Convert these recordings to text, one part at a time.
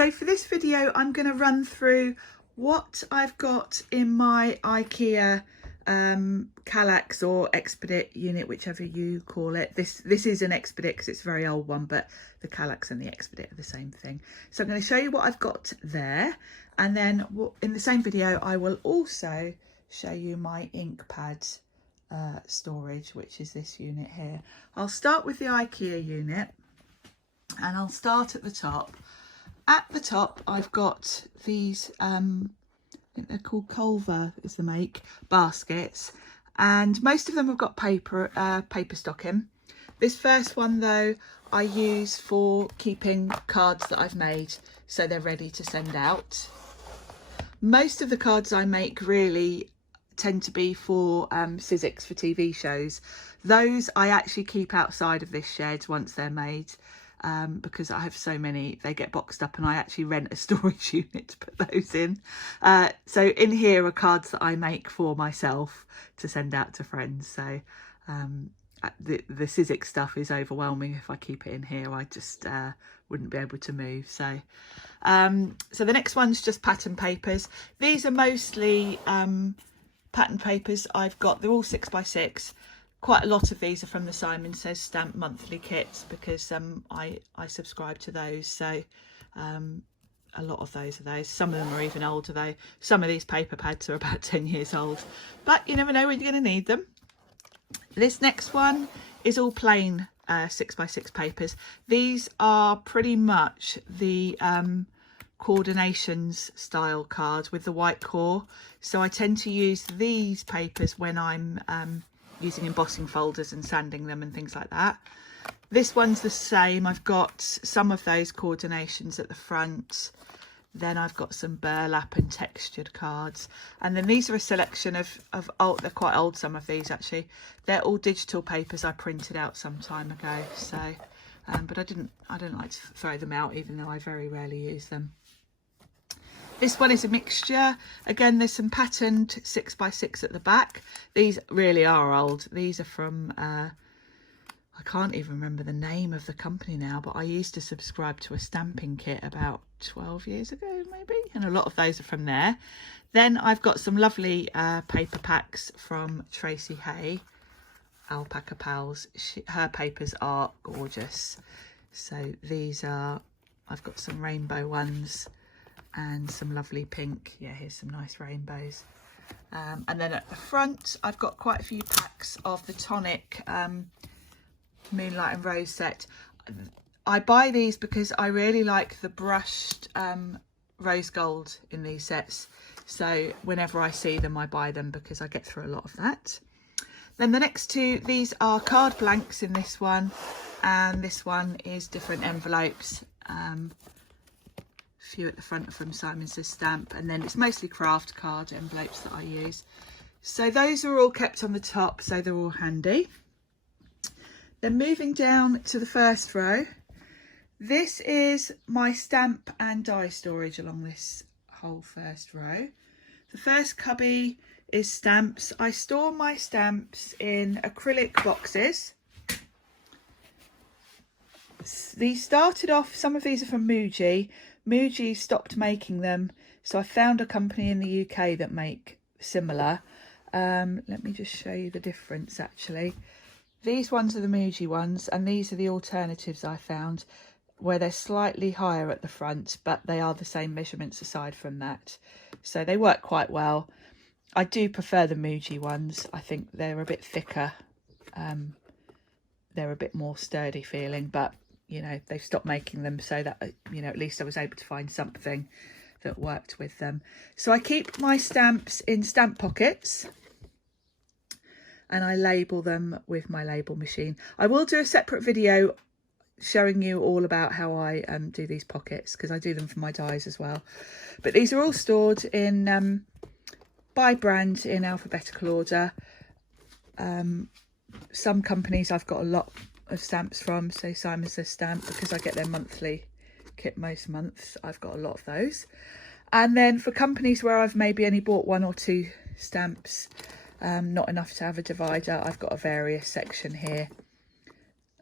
So for this video, I'm going to run through what I've got in my Ikea Kallax or Expedit unit, whichever you call it. This is an Expedit because it's a very old one, but the Kallax and the Expedit are the same thing. So I'm going to show you what I've got there, and then in the same video I will also show you my ink pad storage, which is this unit here. I'll start with the Ikea unit, and I'll start at the top. At the top I've got these I think they're called Culver is the make, baskets, and most of them have got paper stock in. This first one though I use for keeping cards that I've made so they're ready to send out. Most of the cards I make really tend to be for Sizzix for TV shows. Those I actually keep outside of this shed once they're made. Because I have so many, they get boxed up, and I actually rent a storage unit to put those in. So in here are cards that I make for myself to send out to friends. So the Sizzix stuff is overwhelming. If I keep it in here, I just wouldn't be able to move. So so the next one's just pattern papers. These are mostly pattern papers I've got. They're all 6x6. Quite a lot of these are from the SSS Stamp monthly kits because I subscribe to those. So a lot of those are those. Some of them are even older though. Some of these paper pads are about 10 years old, but you never know when you're going to need them. This next one is all plain 6x6 papers. These are pretty much the coordinations style cards with the white core. So I tend to use these papers when I'm using embossing folders and sanding them and things like that. This one's the same. I've got some of those coordinations at the front. Then I've got some burlap and textured cards. And then these are a selection of old, they're quite old, some of these actually. They're all digital papers I printed out some time ago. So, but I don't like to throw them out, even though I very rarely use them. This one is a mixture. Again, there's some patterned 6x6 at the back. These really are old. These are from, I can't even remember the name of the company now, but I used to subscribe to a stamping kit about 12 years ago, maybe. And a lot of those are from there. Then I've got some lovely paper packs from Tracy Hay, Alpaca Pals. Her papers are gorgeous. So these are, I've got some rainbow ones and some lovely pink. Yeah, here's some nice rainbows. And then at the front I've got quite a few packs of the Tonic Moonlight and Rose set. I buy these because I really like the brushed rose gold in these sets, so whenever I see them I buy them because I get through a lot of that. Then the next two, these are card blanks in this one, and this one is different envelopes. Few at the front are from SSS Stamp, and then it's mostly craft card envelopes that I use. So those are all kept on the top, so they're all handy. Then moving down to the first row, this is my stamp and die storage along this whole first row. The first cubby is stamps. I store my stamps in acrylic boxes. These started off, some of these are from Muji. Muji stopped making them, so I found a company in the UK that make similar. Let me just show you the difference actually. These ones are the Muji ones, and these are the alternatives I found, where they're slightly higher at the front, but they are the same measurements aside from that. So they work quite well. I do prefer the Muji ones. I think they're a bit thicker. They're a bit more sturdy feeling, but you know, they've stopped making them, so that, you know, at least I was able to find something that worked with them. So I keep my stamps in stamp pockets, and I label them with my label machine. I will do a separate video showing you all about how I do these pockets, because I do them for my dies as well. But these are all stored in by brand in alphabetical order. Some companies I've got a lot of stamps from, say SSS Stamp, because I get their monthly kit most months. I've got a lot of those. And then for companies where I've maybe only bought 1 or 2 stamps, not enough to have a divider, I've got a various section here.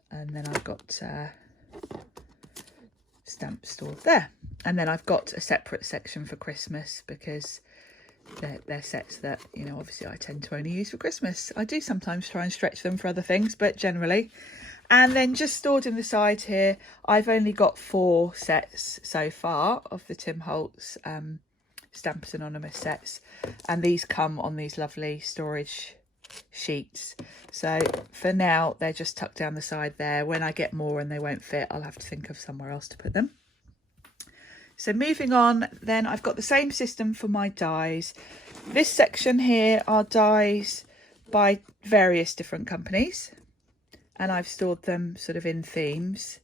And then I've got stamps stored there. And then I've got a separate section for Christmas because they're sets that, you know, obviously I tend to only use for Christmas. I do sometimes try and stretch them for other things, but generally. And then just stored in the side here, I've only got 4 sets so far of the Tim Holtz Stampers Anonymous sets, and these come on these lovely storage sheets. So for now they're just tucked down the side there. When I get more and they won't fit, I'll have to think of somewhere else to put them. So moving on, then I've got the same system for my dies. This section here are dies by various different companies, and I've stored them sort of in themes.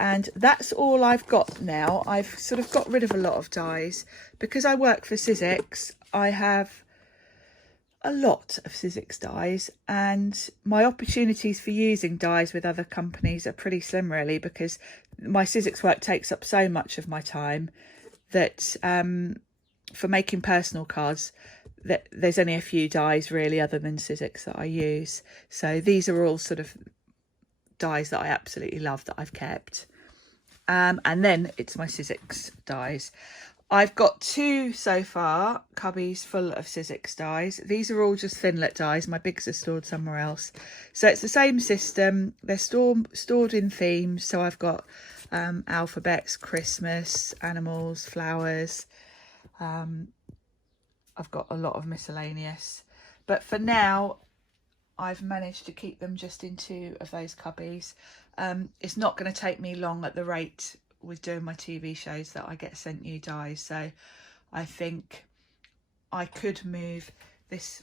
And that's all I've got now. I've sort of got rid of a lot of dies. Because I work for Sizzix, I have a lot of Sizzix dies, and my opportunities for using dies with other companies are pretty slim really, because my Sizzix work takes up so much of my time that for making personal cards, that there's only a few dies really other than Sizzix that I use. So these are all sort of dies that I absolutely love that I've kept. And then it's my Sizzix dies. I've got 2 so far cubbies full of Sizzix dies. These are all just Thinlet dies. My bigs are stored somewhere else. So it's the same system. They're stored in themes. So I've got alphabets, Christmas, animals, flowers. I've got a lot of miscellaneous. But for now, I've managed to keep them just in 2 of those cubbies. It's not going to take me long at the rate with doing my TV shows that I get sent new dies, so I think I could move this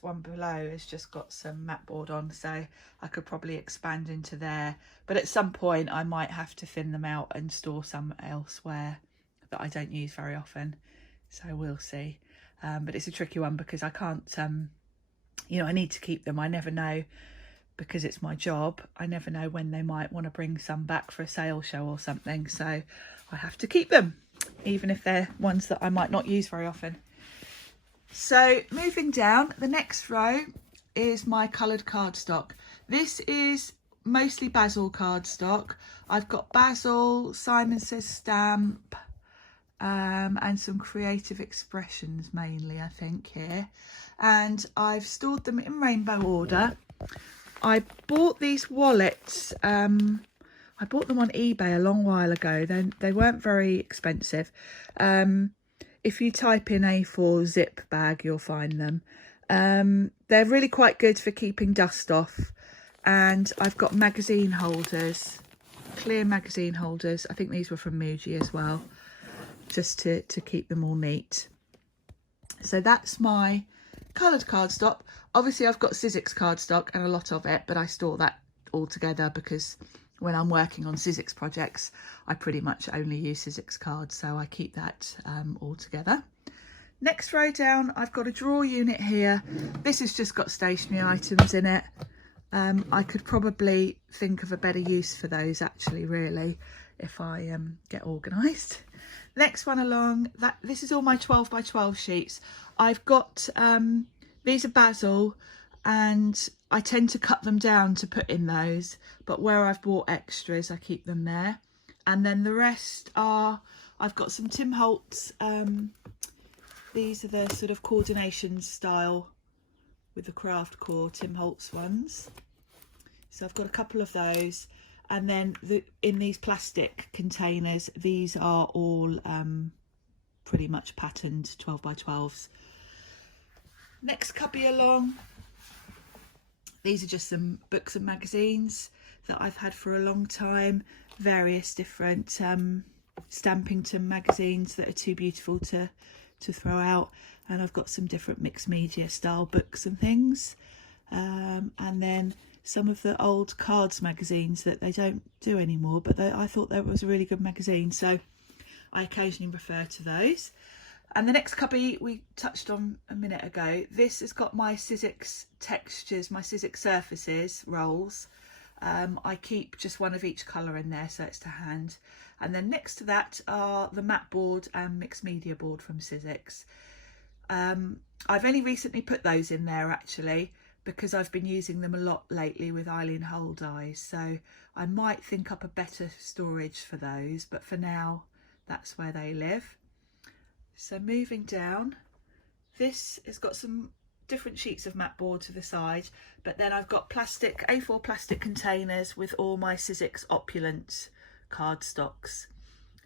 one below has just got some mat board on, so I could probably expand into there, but at some point I might have to thin them out and store some elsewhere that I don't use very often, so we'll see. But it's a tricky one because I can't you know, I need to keep them. I never know, because it's my job, I never know when they might want to bring some back for a sale show or something, so I have to keep them, even if they're ones that I might not use very often. So moving down, the next row is my coloured cardstock. This is mostly Basil cardstock. I've got Basil, Simon Says Stamp, and some Creative Expressions mainly, I think, here. And I've stored them in rainbow order. I bought these wallets, I bought them on eBay a long while ago. They weren't very expensive. If you type in A4 zip bag, you'll find them. They're really quite good for keeping dust off. And I've got magazine holders, clear magazine holders. I think these were from Muji as well, just to keep them all neat. So that's my coloured cardstock. Obviously I've got Sizzix cardstock and a lot of it, but I store that all together because when I'm working on Sizzix projects I pretty much only use Sizzix cards, so I keep that all together. Next row down, I've got a drawer unit here. This has just got stationery items in it. I could probably think of a better use for those actually, really, if I get organised. Next one along, this is all my 12 by 12 sheets. I've got these are Basil, and I tend to cut them down to put in those, but where I've bought extras I keep them there. And then the rest are, I've got some Tim Holtz, these are the sort of coordination style with the craft core Tim Holtz ones, so I've got a couple of those. And then in these plastic containers, these are all pretty much patterned 12 by 12s. Next cubby along, these are just some books and magazines that I've had for a long time, various different Stampington magazines that are too beautiful to throw out, and I've got some different mixed media style books and things, and then some of the old cards magazines that they don't do anymore, but I thought that was a really good magazine, so I occasionally refer to those. And the next cubby we touched on a minute ago, this has got my Sizzix textures, my Sizzix surfaces rolls. I keep just one of each colour in there, so it's to hand. And then next to that are the matte board and mixed media board from Sizzix. I've only recently put those in there actually, because I've been using them a lot lately with Eileen Hole dies, so I might think up a better storage for those, but for now that's where they live. So moving down, this has got some different sheets of matte board to the side, but then I've got plastic, A4 plastic containers with all my Sizzix Opulent cardstocks.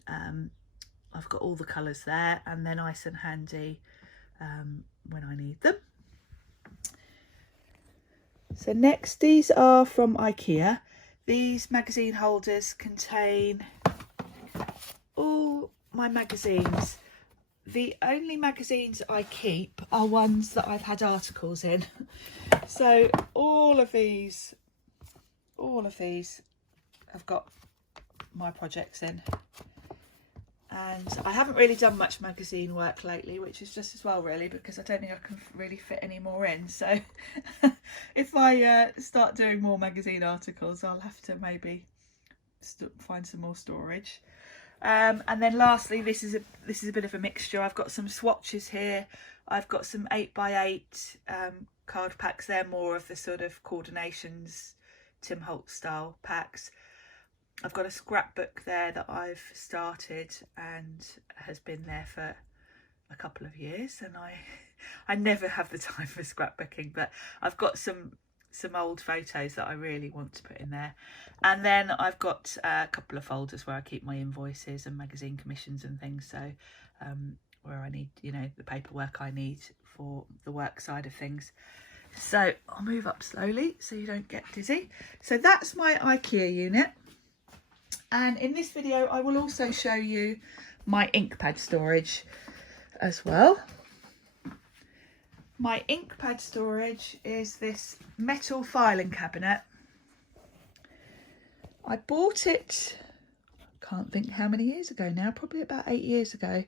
I've got all the colours there, and they're nice and handy when I need them. So next, these are from Ikea. These magazine holders contain all my magazines. The only magazines I keep are ones that I've had articles in. So all of these have got my projects in. And I haven't really done much magazine work lately, which is just as well really, because I don't think I can really fit any more in. So if I start doing more magazine articles, I'll have to maybe find some more storage. And then lastly, this is a bit of a mixture. I've got some swatches here. I've got some 8x8 card packs. They're more of the sort of coordinations, Tim Holtz style packs. I've got a scrapbook there that I've started and has been there for a couple of years, and I never have the time for scrapbooking, but I've got some old photos that I really want to put in there. And then I've got a couple of folders where I keep my invoices and magazine commissions and things, so where I need, you know, the paperwork I need for the work side of things. So I'll move up slowly so you don't get dizzy. So that's my Ikea unit. And in this video, I will also show you my ink pad storage as well. My ink pad storage is this metal filing cabinet. I bought it, can't think how many years ago now, probably about 8 years ago.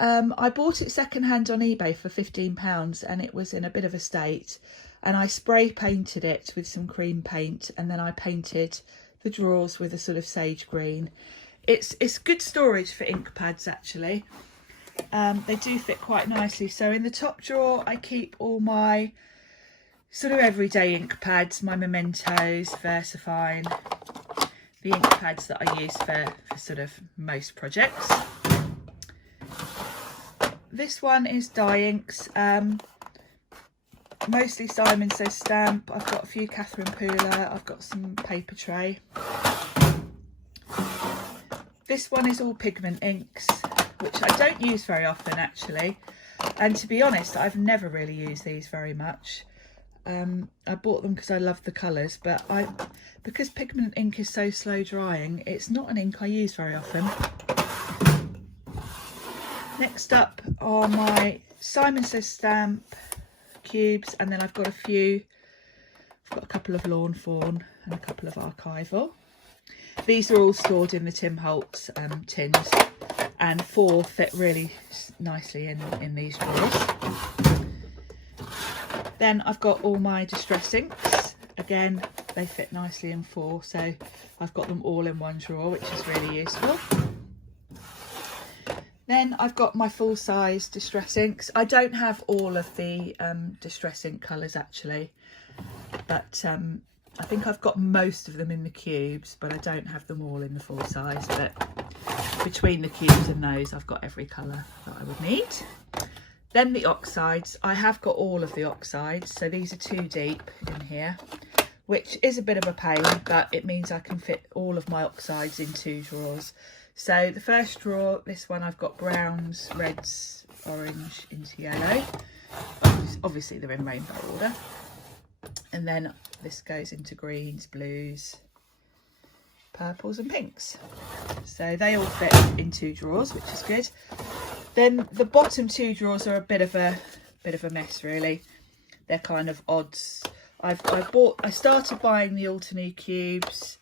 I bought it secondhand on eBay for £15, and it was in a bit of a state. And I spray painted it with some cream paint, and then I painted the drawers with a sort of sage green. It's good storage for ink pads actually. They do fit quite nicely. So in the top drawer I keep all my sort of everyday ink pads, my Mementos, VersaFine, the ink pads that I use for sort of most projects. This one is dye inks, mostly SSS Stamp. I've got a few Catherine Pooler, I've got some paper tray. This one is all pigment inks, which I don't use very often actually, and to be honest I've never really used these very much. I bought them because I love the colours, but because pigment ink is so slow drying, it's not an ink I use very often. Next up are my Simon Says Stamp cubes, and then I've got a couple of Lawn Fawn and a couple of Archival. These are all stored in the Tim Holtz tins, and 4 fit really nicely in these drawers. Then I've got all my distress inks. Again, they fit nicely in 4, so I've got them all in one drawer, which is really useful. Then I've got my full-size distress inks. I don't have all of the distress ink colours actually, but I think I've got most of them in the cubes, but I don't have them all in the full size. But between the cubes and those, I've got every colour that I would need. Then the oxides. I have got all of the oxides, so these are 2 deep in here, which is a bit of a pain, but it means I can fit all of my oxides in 2 drawers. So the first drawer, this one, I've got browns, reds, orange into yellow. Obviously they're in rainbow order. And then this goes into greens, blues, purples and pinks. So they all fit in 2 drawers, which is good. Then the bottom 2 drawers are a bit of a mess really. They're kind of odds. I started buying the Altenew cubes,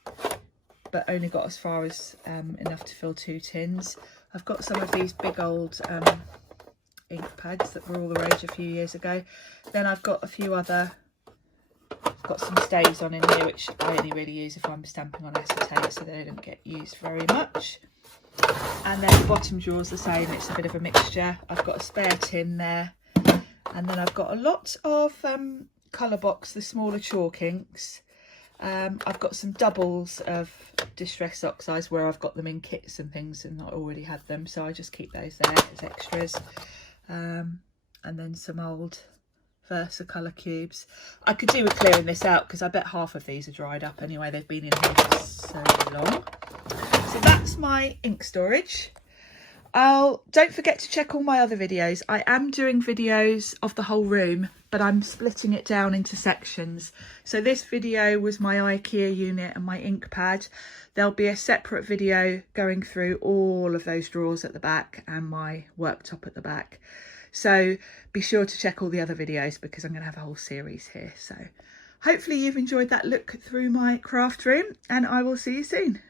but only got as far as enough to fill 2 tins. I've got some of these big old ink pads that were all the rage a few years ago. Then I've got a few other, I've got some stays on in here, which I only really use if I'm stamping on acetate, so they don't get used very much. And then the bottom drawer's the same, it's a bit of a mixture. I've got a spare tin there, and then I've got a lot of colour box the smaller chalk inks. I've got some doubles of Distress Oxides where I've got them in kits and things and I already had them, so I just keep those there as extras. And then some old Versacolour cubes. I could do with clearing this out because I bet half of these are dried up anyway. They've been in here for so long. So that's my ink storage. Don't forget to check all my other videos. I am doing videos of the whole room, but I'm splitting it down into sections. So this video was my IKEA unit and my ink pad. There'll be a separate video going through all of those drawers at the back and my worktop at the back. So be sure to check all the other videos because I'm going to have a whole series here. So hopefully you've enjoyed that look through my craft room and I will see you soon.